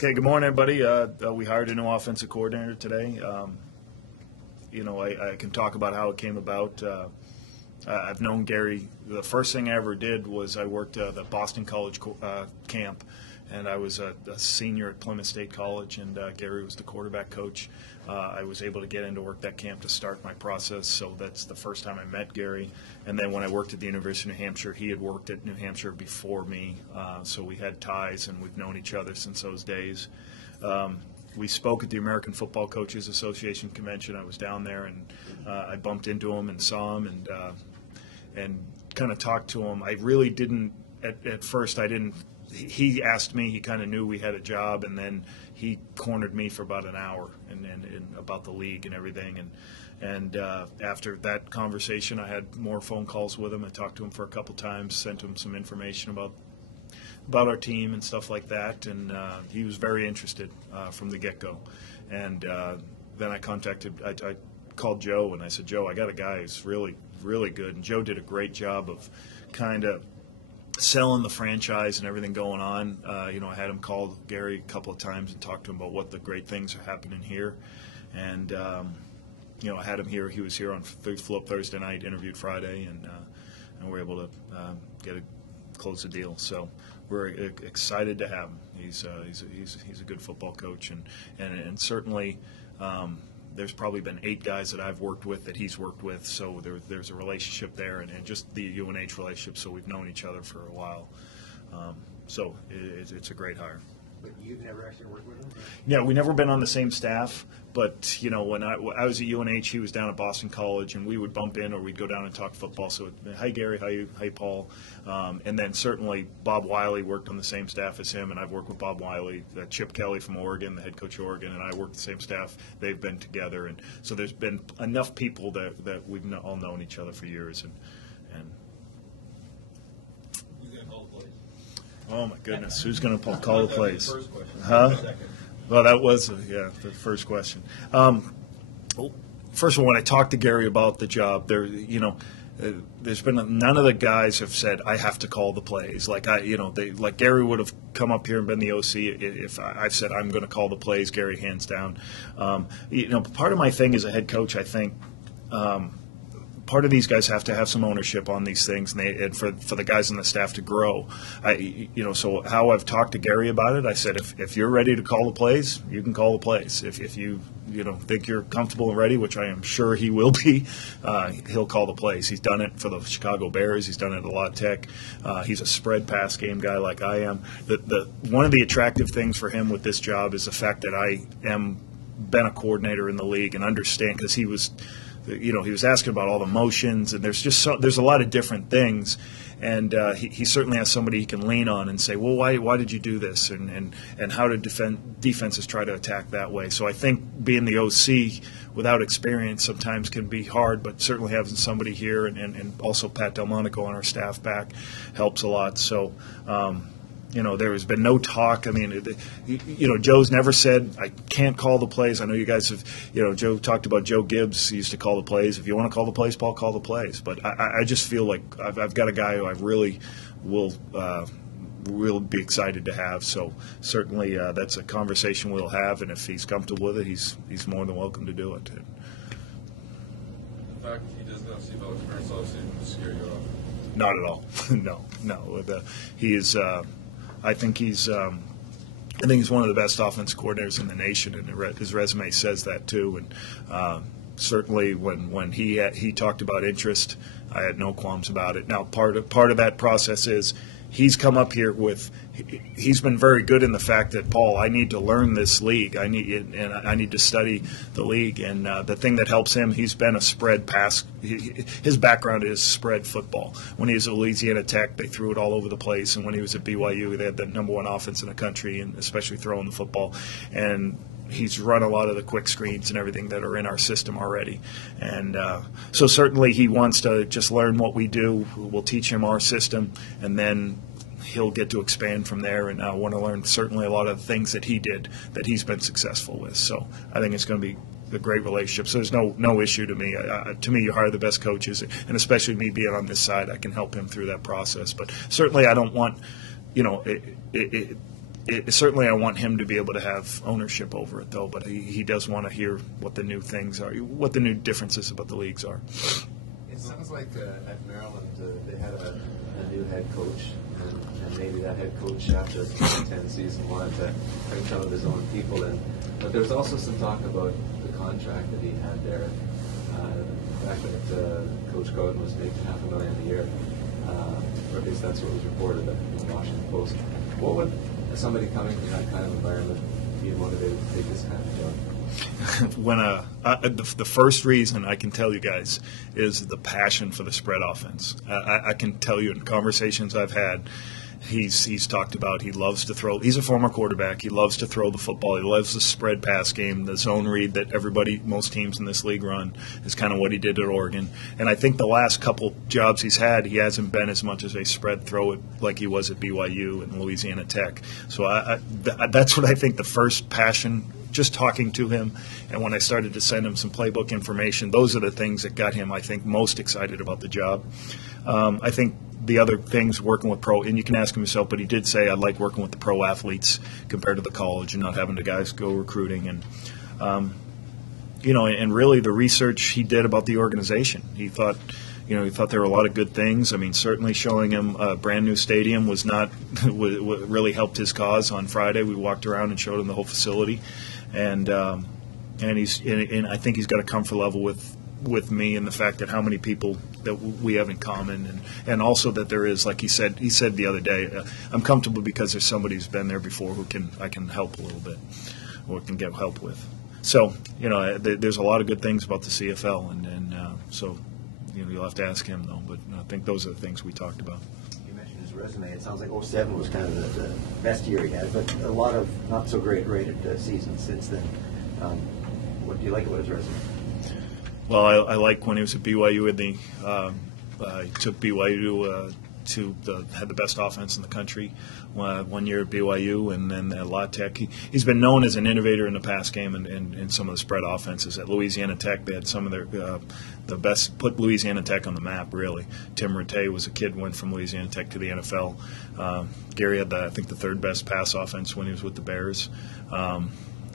Okay, good morning, everybody. We hired a new offensive coordinator today. I can talk about how it came about. I've known Gary. The first thing I ever did was I worked at the Boston College camp, and I was a senior at Plymouth State College, and Gary was the quarterback coach. I was able to get into work that camp to start my process, so that's the first time I met Gary. And then when I worked at the University of New Hampshire, he had worked at New Hampshire before me, so we had ties, and we've known each other since those days. We spoke at the American Football Coaches Association convention. I was down there, and I bumped into him and saw him and kind of talked to him. I really didn't at first. I didn't. He asked me. He kind of knew we had a job, and then he cornered me for about an hour and about the league and everything. And after that conversation, I had more phone calls with him. I talked to him for a couple times, sent him some information about our team and stuff like that, and he was very interested from the get-go. And then I called Joe, and I said, Joe, I got a guy who's really, really good. And Joe did a great job of kind of selling the franchise and everything going on. I had him call Gary a couple of times and talk to him about what the great things are happening here. And, I had him here. He was here on flew up Thursday night, interviewed Friday, and we were able to close the deal. So we're excited to have him. He's a good football coach, and certainly there's probably been 8 guys that I've worked with that he's worked with, so there's a relationship there, and just the UNH relationship, so we've known each other for a while. So it's a great hire. But you've never actually worked with him? Yeah, we've never been on the same staff, but, when I was at UNH, he was down at Boston College, and we would bump in or we'd go down and talk football. So, hi, Gary, hi, Paul. And then certainly Bob Wiley worked on the same staff as him, and I've worked with Bob Wiley. Chip Kelly from Oregon, the head coach of Oregon, and I worked the same staff. They've been together. And so there's been enough people that we've all known each other for years. And oh, my goodness. Who's going to call the plays? Huh? Well, that was, the first question. First of all, when I talked to Gary about the job, there's been none of the guys have said, I have to call the plays. Like Gary would have come up here and been the OC if I've said, I'm going to call the plays, Gary, hands down. Part of my thing as a head coach, I think, part of these guys have to have some ownership on these things, and for the guys on the staff to grow. So how I've talked to Gary about it, I said, if you're ready to call the plays, you can call the plays. If you think you're comfortable and ready, which I am sure he will be, he'll call the plays. He's done it for the Chicago Bears. He's done it at La Tech. He's a spread pass game guy like I am. One of the attractive things for him with this job is the fact that I am been a coordinator in the league and understand, because he was asking about all the motions, and there's a lot of different things, and he certainly has somebody he can lean on and say, well, why did you do this, and how did defenses try to attack that way. So I think being the OC without experience sometimes can be hard, but certainly having somebody here and also Pat Delmonico on our staff back helps a lot. So there has been no talk. I mean, Joe's never said, I can't call the plays. I know you guys have, Joe talked about Joe Gibbs. He used to call the plays. If you want to call the plays, Paul, call the plays. But I just feel like I've got a guy who I really will be excited to have. So certainly that's a conversation we'll have, and if he's comfortable with it, he's more than welcome to do it. The fact he doesn't have CFL experience obviously scare you off? Not at all. No. He is. I think he's one of the best offense coordinators in the nation, and his resume says that too. And certainly, when he talked about interest, I had no qualms about it. Now, part of that process is he's come up here he's been very good in the fact that, Paul, I need to learn this league. I need to study the league. And the thing that helps him, he's been a spread pass. His background is spread football. When he was at Louisiana Tech, they threw it all over the place. And when he was at BYU, they had the #1 offense in the country, and especially throwing the football. And he's run a lot of the quick screens and everything that are in our system already. And so certainly he wants to just learn what we do. We'll teach him our system, and then he'll get to expand from there, and I want to learn certainly a lot of the things that he did that he's been successful with. So I think it's going to be a great relationship. So there's no issue to me. To me, you hire the best coaches, and especially me being on this side, I can help him through that process. But certainly I don't want, certainly I want him to be able to have ownership over it, though. But he does want to hear what the new things are, what the new differences about the leagues are. It sounds like at Maryland they had a new head coach, and maybe that head coach after the 2010 season wanted to bring some of his own people in. But there's also some talk about the contract that he had there. The fact that Coach Crowton was making $500,000 a year, or at least that's what was reported in the Washington Post. What would somebody coming from that kind of environment be motivated to take this kind of job? When the first reason I can tell you guys is the passion for the spread offense. I can tell you in conversations I've had, he's talked about he loves to throw. He's a former quarterback. He loves to throw the football. He loves the spread pass game, the zone read that most teams in this league run is kind of what he did at Oregon. And I think the last couple jobs he's had, he hasn't been as much as a spread throw it like he was at BYU and Louisiana Tech. So that's what I think the first passion. Just talking to him, and when I started to send him some playbook information, those are the things that got him, I think, most excited about the job. I think the other things, working with pro, and you can ask him yourself, but he did say, I like working with the pro athletes compared to the college and not having the guys go recruiting. And, and really the research he did about the organization. He thought there were a lot of good things. I mean, certainly showing him a brand new stadium was really helped his cause on Friday. We walked around and showed him the whole facility. And I think he's got a comfort level with me and the fact that how many people that we have in common, and also that there is, like he said the other day, I'm comfortable because there's somebody who's been there before who I can help a little bit or can get help with. So there's a lot of good things about the CFL, and so you'll have to ask him though. But I think those are the things we talked about. You mentioned his resume. It sounds like 2007 was kind of the best year he had, but a lot of not so great rated seasons since then. What do you like about his resume? Well, I like when he was at BYU. He took BYU had the best offense in the country 1 year at BYU, and then at La Tech. He's been known as an innovator in the pass game and some of the spread offenses. At Louisiana Tech, they had some of the best, put Louisiana Tech on the map, really. Tim Rattay was a kid who went from Louisiana Tech to the NFL. Gary had, I think, the third best pass offense when he was with the Bears.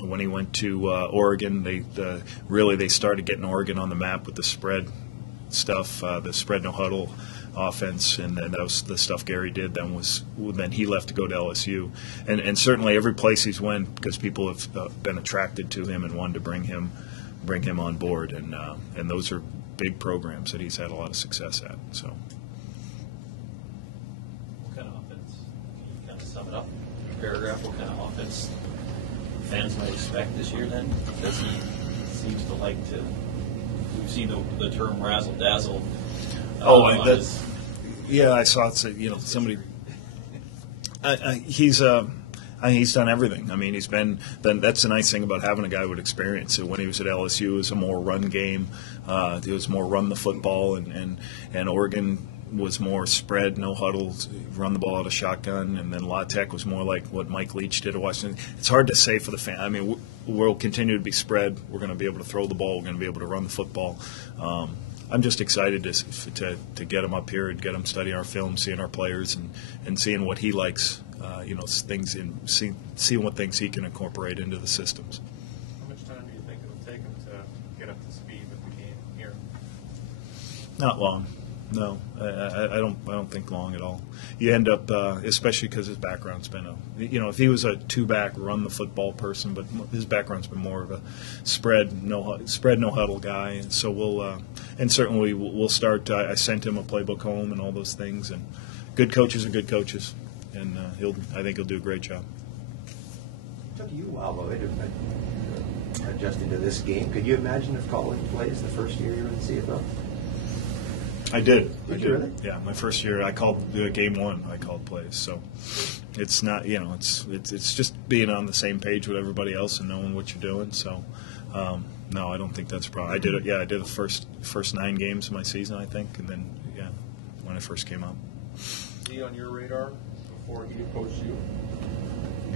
When he went to Oregon, they started getting Oregon on the map with the spread stuff, the spread no huddle offense, and that was the stuff Gary did. Then he left to go to LSU, and certainly every place he's went, because people have been attracted to him and wanted to bring him on board, and those are big programs that he's had a lot of success at. So, what kind of offense? Can you kind of sum it up in a paragraph? What kind of offense fans might expect this year? Then, because he seems to like to. We've seen the term razzle dazzle. Yeah, I saw it. Somebody. He's done everything. I mean, that's the nice thing about having a guy with experience. So when he was at LSU, it was a more run game. It was more run the football, and Oregon was more spread, no huddles, run the ball out of shotgun, and then La Tech was more like what Mike Leach did at Washington. It's hard to say for the fan. I mean, we'll continue to be spread. We're going to be able to throw the ball. We're going to be able to run the football. I'm just excited to get him up here and get him studying our film, seeing our players, and seeing what he likes. Things seeing what things he can incorporate into the systems. How much time do you think it'll take him to get up to speed with the game here? Not long. No, I don't think long at all. You end up, especially because his background's been if he was a two-back run the football person, but his background's been more of a spread no huddle guy. And so and certainly we'll start. I sent him a playbook home and all those things. And good coaches are good coaches, and I think he'll do a great job. It took you a while, though, adjusting to this game. Could you imagine if college plays the first year you're in the CFL? I did. Did you really? Yeah, my first year I called game one. I called plays, so it's not it's just being on the same page with everybody else and knowing what you're doing. So no, I don't think that's a problem. I did it. Yeah, I did the first 9 games of my season, I think, and then when I first came up. Was he on your radar before he approached you?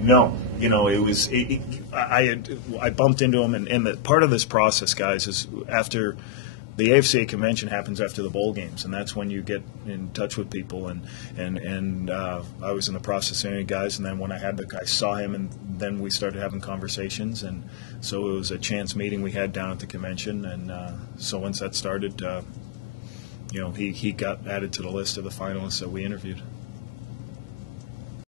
No, it was. I bumped into him, and the part of this process, guys, is after the AFCA convention happens after the bowl games, and that's when you get in touch with people. And I was in the process of interviewing guys, and then when I saw him, and then we started having conversations, and so it was a chance meeting we had down at the convention, and so once that started, he got added to the list of the finalists that we interviewed.